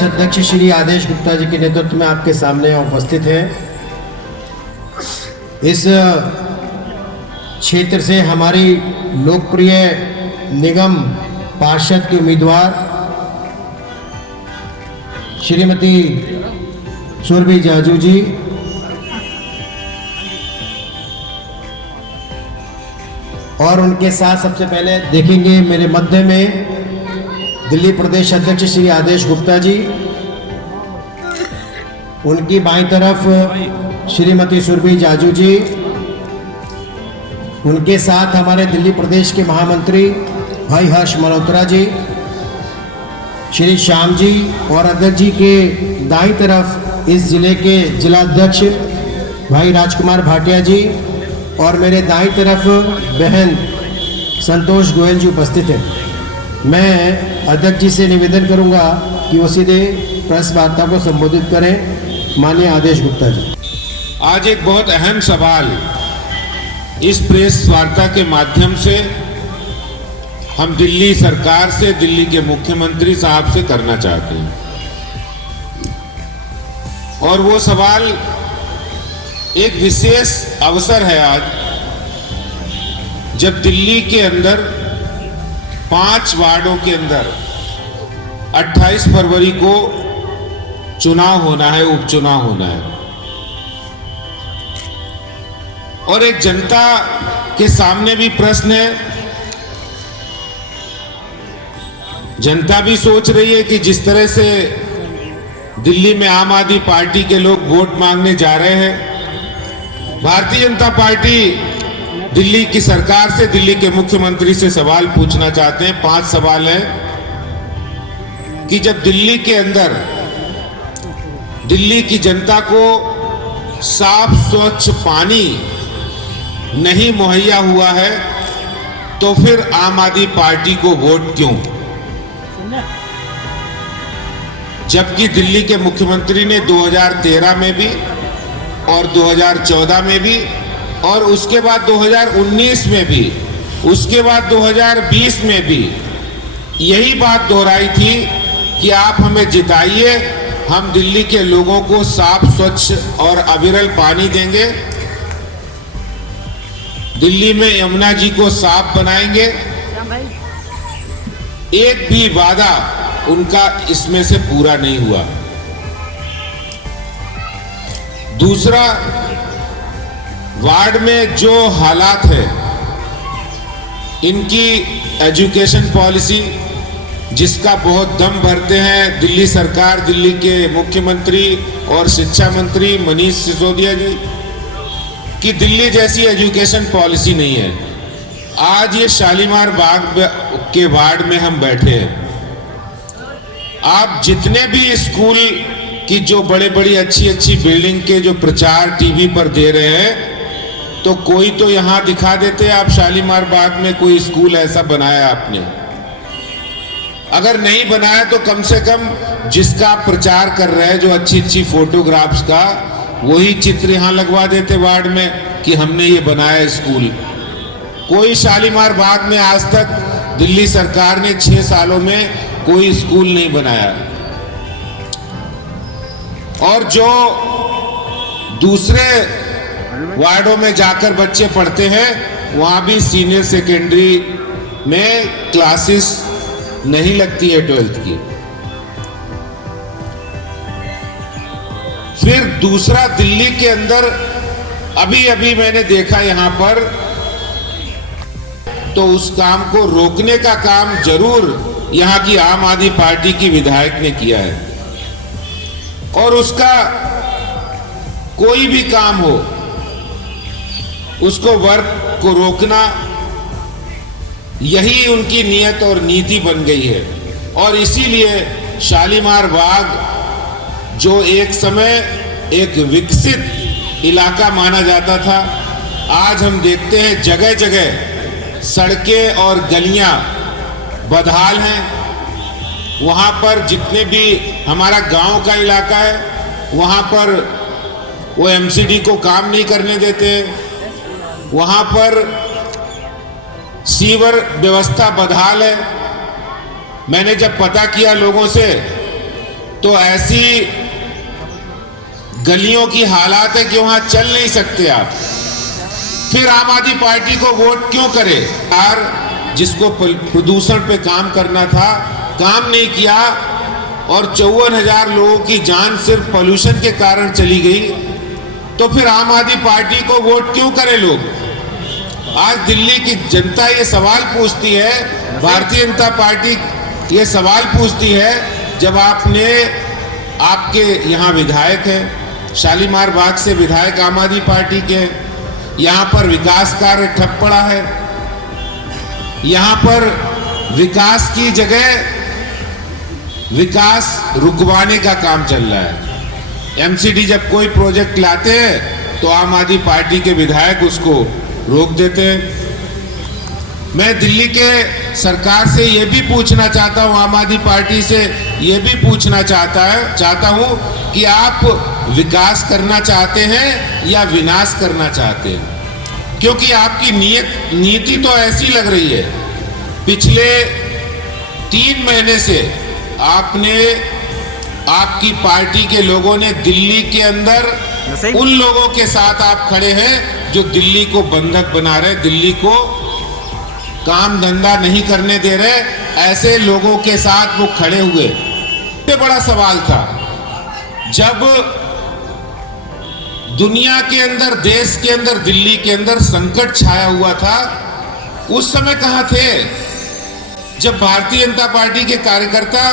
अध्यक्ष श्री आदेश गुप्ता जी के नेतृत्व में आपके सामने उपस्थित हैं। इस क्षेत्र से हमारी लोकप्रिय निगम पार्षद की उम्मीदवार श्रीमती सुरभि जाजू जी, और उनके साथ सबसे पहले देखेंगे मेरे मध्य में दिल्ली प्रदेश अध्यक्ष श्री आदेश गुप्ता जी, उनकी बाईं तरफ श्रीमती सुरभि जाजू जी, उनके साथ हमारे दिल्ली प्रदेश के महामंत्री भाई हर्ष मल्होत्रा जी, श्री श्याम जी, और अध्यक्ष जी के दाईं तरफ इस जिले के जिलाध्यक्ष भाई राजकुमार भाटिया जी, और मेरे दाईं तरफ बहन संतोष गोयल जी उपस्थित हैं। मैं अध्यक्ष जी से निवेदन करूंगा कि वो सीधे प्रेस वार्ता को संबोधित करें। माननीय आदेश गुप्ता जी। आज एक बहुत अहम सवाल इस प्रेस वार्ता के माध्यम से हम दिल्ली सरकार से, दिल्ली के मुख्यमंत्री साहब से करना चाहते हैं, और वो सवाल एक विशेष अवसर है आज, जब दिल्ली के अंदर 5 वार्डों के अंदर 28 फरवरी को चुनाव होना है, उपचुनाव होना है, और एक जनता के सामने भी प्रश्न है। जनता भी सोच रही है कि जिस तरह से दिल्ली में आम आदमी पार्टी के लोग वोट मांगने जा रहे हैं, भारतीय जनता पार्टी दिल्ली की सरकार से, दिल्ली के मुख्यमंत्री से सवाल पूछना चाहते हैं। 5 सवाल है कि जब दिल्ली के अंदर दिल्ली की जनता को साफ स्वच्छ पानी नहीं मुहैया हुआ है, तो फिर आम आदमी पार्टी को वोट क्यों? जबकि दिल्ली के मुख्यमंत्री ने 2013 में भी और 2014 में भी, और उसके बाद 2019 में भी, उसके बाद 2020 में भी यही बात दोहराई थी कि आप हमें जिताइए, हम दिल्ली के लोगों को साफ स्वच्छ और अविरल पानी देंगे, दिल्ली में यमुना जी को साफ बनाएंगे। एक भी वादा उनका इसमें से पूरा नहीं हुआ। दूसरा, वार्ड में जो हालात है, इनकी एजुकेशन पॉलिसी, जिसका बहुत दम भरते हैं दिल्ली सरकार, दिल्ली के मुख्यमंत्री और शिक्षा मंत्री मनीष सिसोदिया जी, कि दिल्ली जैसी एजुकेशन पॉलिसी नहीं है। आज ये शालीमार बाग के वार्ड में हम बैठे हैं, आप जितने भी स्कूल की जो बड़े बड़ी अच्छी अच्छी बिल्डिंग के जो प्रचार टीवी पर दे रहे हैं, तो कोई तो यहां दिखा देते आप शालीमार बाग में कोई स्कूल ऐसा बनाया आपने। अगर नहीं बनाया तो कम से कम जिसका आप प्रचार कर रहे हैं, जो अच्छी अच्छी फोटोग्राफ्स का, वही चित्र यहां लगवा देते वार्ड में कि हमने ये बनाया स्कूल। कोई शालीमार बाग में आज तक दिल्ली सरकार ने 6 सालों में कोई स्कूल नहीं बनाया। और जो दूसरे वार्डों में जाकर बच्चे पढ़ते हैं, वहां भी सीनियर सेकेंडरी में क्लासेस नहीं लगती है 12th की। फिर दूसरा, दिल्ली के अंदर अभी अभी मैंने देखा यहां पर, तो उस काम को रोकने का काम जरूर यहां की आम आदमी पार्टी की विधायक ने किया है, और उसका कोई भी काम हो, उसको वर्क को रोकना, यही उनकी नियत और नीति बन गई है। और इसीलिए शालीमार बाग, जो एक समय एक विकसित इलाका माना जाता था, आज हम देखते हैं जगह जगह सड़कें और गलियां बदहाल हैं। वहाँ पर जितने भी हमारा गांव का इलाका है, वहाँ पर वो एमसीडी को काम नहीं करने देते। वहाँ पर सीवर व्यवस्था बदहाल है। मैंने जब पता किया लोगों से, तो ऐसी गलियों की हालात है कि वहां चल नहीं सकते आप। फिर आम आदमी पार्टी को वोट क्यों करे? यार, जिसको प्रदूषण पे काम करना था, काम नहीं किया और 54,000 लोगों की जान सिर्फ पोल्यूशन के कारण चली गई, तो फिर आम आदमी पार्टी को वोट क्यों करे लोग? आज दिल्ली की जनता ये सवाल पूछती है, भारतीय जनता पार्टी ये सवाल पूछती है, जब आपके यहाँ विधायक है, शालीमार बाग से विधायक आम आदमी पार्टी के, यहाँ पर विकास कार्य ठप पड़ा है। यहाँ पर विकास की जगह विकास रुकवाने का काम चल रहा है। एमसीडी जब कोई प्रोजेक्ट लाते हैं तो आम आदमी पार्टी के विधायक उसको रोक देते हैं। मैं दिल्ली के सरकार से ये भी पूछना चाहता हूँ, आम आदमी पार्टी से ये भी पूछना चाहता हूँ कि आप विकास करना चाहते हैं या विनाश करना चाहते हैं? क्योंकि आपकी नीति तो ऐसी लग रही है। पिछले 3 महीने से आपकी पार्टी के लोगों ने दिल्ली के अंदर उन लोगों के साथ आप खड़े हैं जो दिल्ली को बंधक बना रहे, दिल्ली को काम धंधा नहीं करने दे रहे, ऐसे लोगों के साथ वो खड़े हुए। ये बड़ा सवाल था। जब दुनिया के अंदर, देश के अंदर, दिल्ली के अंदर संकट छाया हुआ था, उस समय कहां थे? जब भारतीय जनता पार्टी के कार्यकर्ता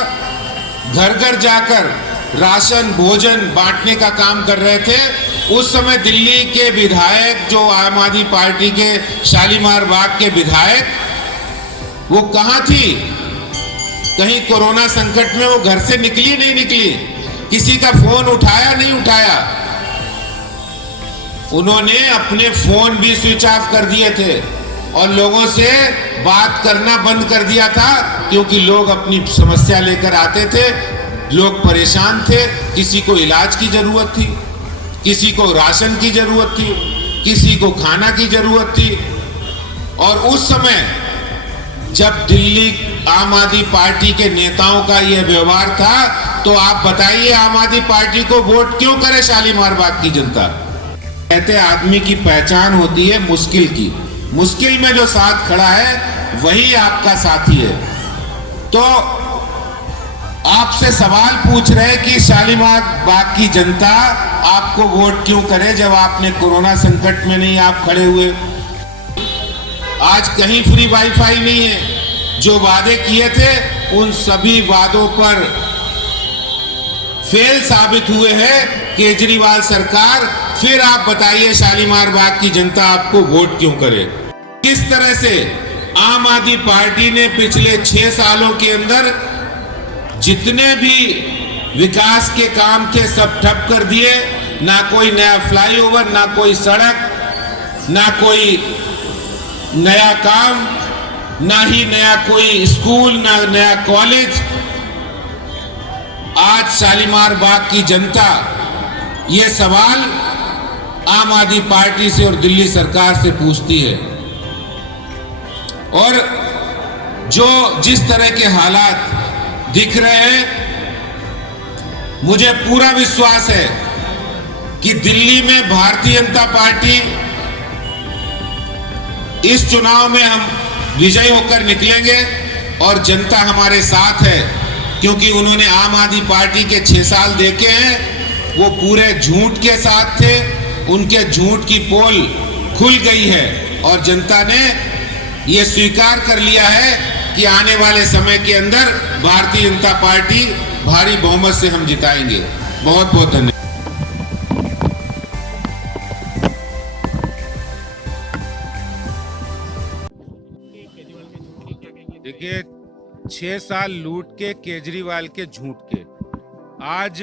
घर घर जाकर राशन भोजन बांटने का काम कर रहे थे, उस समय दिल्ली के विधायक, जो आम आदमी पार्टी के शालीमार बाग के विधायक, वो कहां थी? कहीं कोरोना संकट में वो घर से निकली नहीं निकली? किसी का फोन उठाया नहीं उठाया? उन्होंने अपने फोन भी स्विच ऑफ कर दिए थे और लोगों से बात करना बंद कर दिया था, क्योंकि लोग अपनी समस्या लेकर आते थे, लोग परेशान थे, किसी को इलाज की जरूरत थी, किसी को राशन की जरूरत थी, किसी को खाना की जरूरत थी। और उस समय जब दिल्ली आम आदमी पार्टी के नेताओं का यह व्यवहार था, तो आप बताइए आम आदमी पार्टी को वोट क्यों करे शालीमार बाग की जनता? कहते आदमी की पहचान होती है मुश्किल की, मुश्किल में जो साथ खड़ा है वही आपका साथी है। तो आपसे सवाल पूछ रहे कि शालीमार बाग की जनता आपको वोट क्यों करे, जब आपने कोरोना संकट में नहीं आप खड़े हुए? आज कहीं फ्री वाईफाई नहीं है। जो वादे किए थे उन सभी वादों पर फेल साबित हुए हैं केजरीवाल सरकार। फिर आप बताइए शालीमार बाग की जनता आपको वोट क्यों करे? किस तरह से आम आदमी पार्टी ने पिछले 6 सालों के अंदर जितने भी विकास के काम थे सब ठप कर दिए। ना कोई नया फ्लाईओवर, ना कोई सड़क, ना कोई नया काम, ना ही नया कोई स्कूल, ना नया कॉलेज। आज शालीमार बाग की जनता ये सवाल आम आदमी पार्टी से और दिल्ली सरकार से पूछती है। और जिस तरह के हालात दिख रहे हैं, मुझे पूरा विश्वास है कि दिल्ली में भारतीय जनता पार्टी इस चुनाव में हम विजयी होकर निकलेंगे और जनता हमारे साथ है, क्योंकि उन्होंने आम आदमी पार्टी के 6 साल देखे हैं। वो पूरे झूठ के साथ थे, उनके झूठ की पोल खुल गई है और जनता ने ये स्वीकार कर लिया है कि आने वाले समय के अंदर भारतीय जनता पार्टी भारी बहुमत से हम जिताएंगे। बहुत बहुत धन्यवाद। देखिए, 6 साल लूट के, केजरीवाल के झूठ के, आज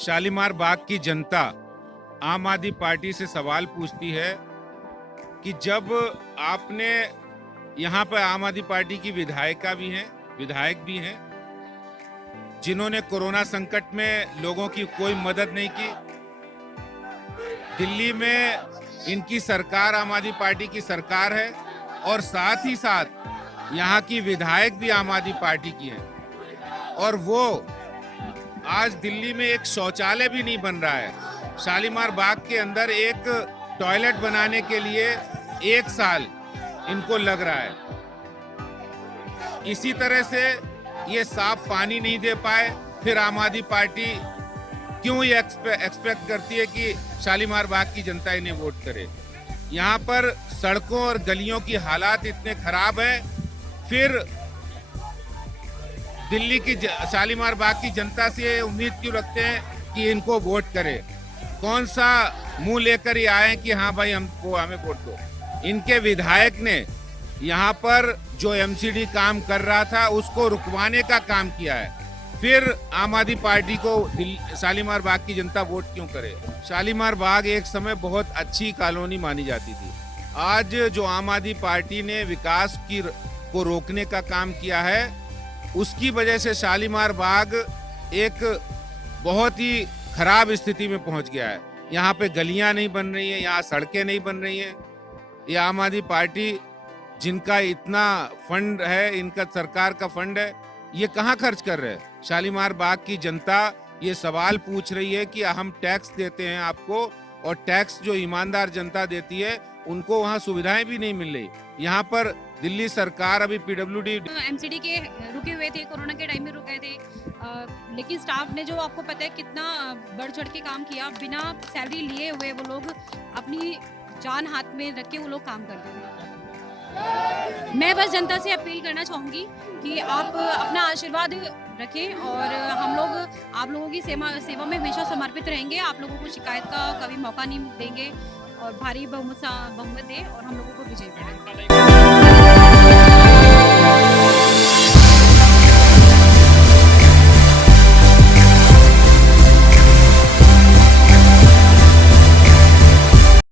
शालीमार बाग की जनता आम आदमी पार्टी से सवाल पूछती है कि जब आपने यहाँ पर आम आदमी पार्टी की विधायक भी हैं जिन्होंने कोरोना संकट में लोगों की कोई मदद नहीं की। दिल्ली में इनकी सरकार आम आदमी पार्टी की सरकार है और साथ ही साथ यहाँ की विधायक भी आम आदमी पार्टी की है। और वो आज दिल्ली में एक शौचालय भी नहीं बन रहा है। शालीमार बाग के अंदर एक टॉयलेट बनाने के लिए 1 साल इनको लग रहा है। इसी तरह से ये साफ पानी नहीं दे पाए, फिर आम आदमी पार्टी क्यों ये एक्सपेक्ट करती है कि शालीमार बाग की जनता इन्हें वोट करे। यहाँ पर सड़कों और गलियों की हालात इतने खराब है, फिर दिल्ली की शालीमार बाग की जनता से उम्मीद क्यों रखते हैं कि इनको वोट करे। कौन सा मुंह लेकर ये आए कि हाँ भाई हमको हमें वोट दो। इनके विधायक ने यहाँ पर जो एमसीडी काम कर रहा था उसको रुकवाने का काम किया है, फिर आम आदमी पार्टी को शालीमार बाग की जनता वोट क्यों करे। शालीमार बाग एक समय बहुत अच्छी कॉलोनी मानी जाती थी। आज जो आम आदमी पार्टी ने विकास को रोकने का काम किया है, उसकी वजह से शालीमार बाग एक बहुत ही खराब स्थिति में पहुंच गया है। यहाँ पे गलियां नहीं बन रही हैं, यहाँ सड़कें नहीं बन रही हैं। ये आम आदमी पार्टी जिनका इतना फंड है, इनका सरकार का फंड है, ये कहाँ खर्च कर रहे हैं। शालीमार बाग की जनता ये सवाल पूछ रही है कि हम टैक्स देते हैं आपको, और टैक्स जो ईमानदार जनता देती है उनको वहाँ सुविधाएं भी नहीं मिल रही। यहाँ पर दिल्ली सरकार अभी पीडब्ल्यूडी एमसीडी के रुके हुए थे, कोरोना के टाइम में रुके थे, लेकिन स्टाफ ने जो आपको पता है कितना बढ़ चढ़ के काम किया, बिना सैलरी लिए हुए वो लोग अपनी जान हाथ में रख के वो लोग काम करते थे। मैं बस जनता से अपील करना चाहूँगी कि आप अपना आशीर्वाद रखें और हम लोग आप लोगों की सेवा में हमेशा समर्पित रहेंगे। आप लोगों को शिकायत का कभी मौका नहीं देंगे और भारी बहुमत दें और हम लोगों को विजय करें।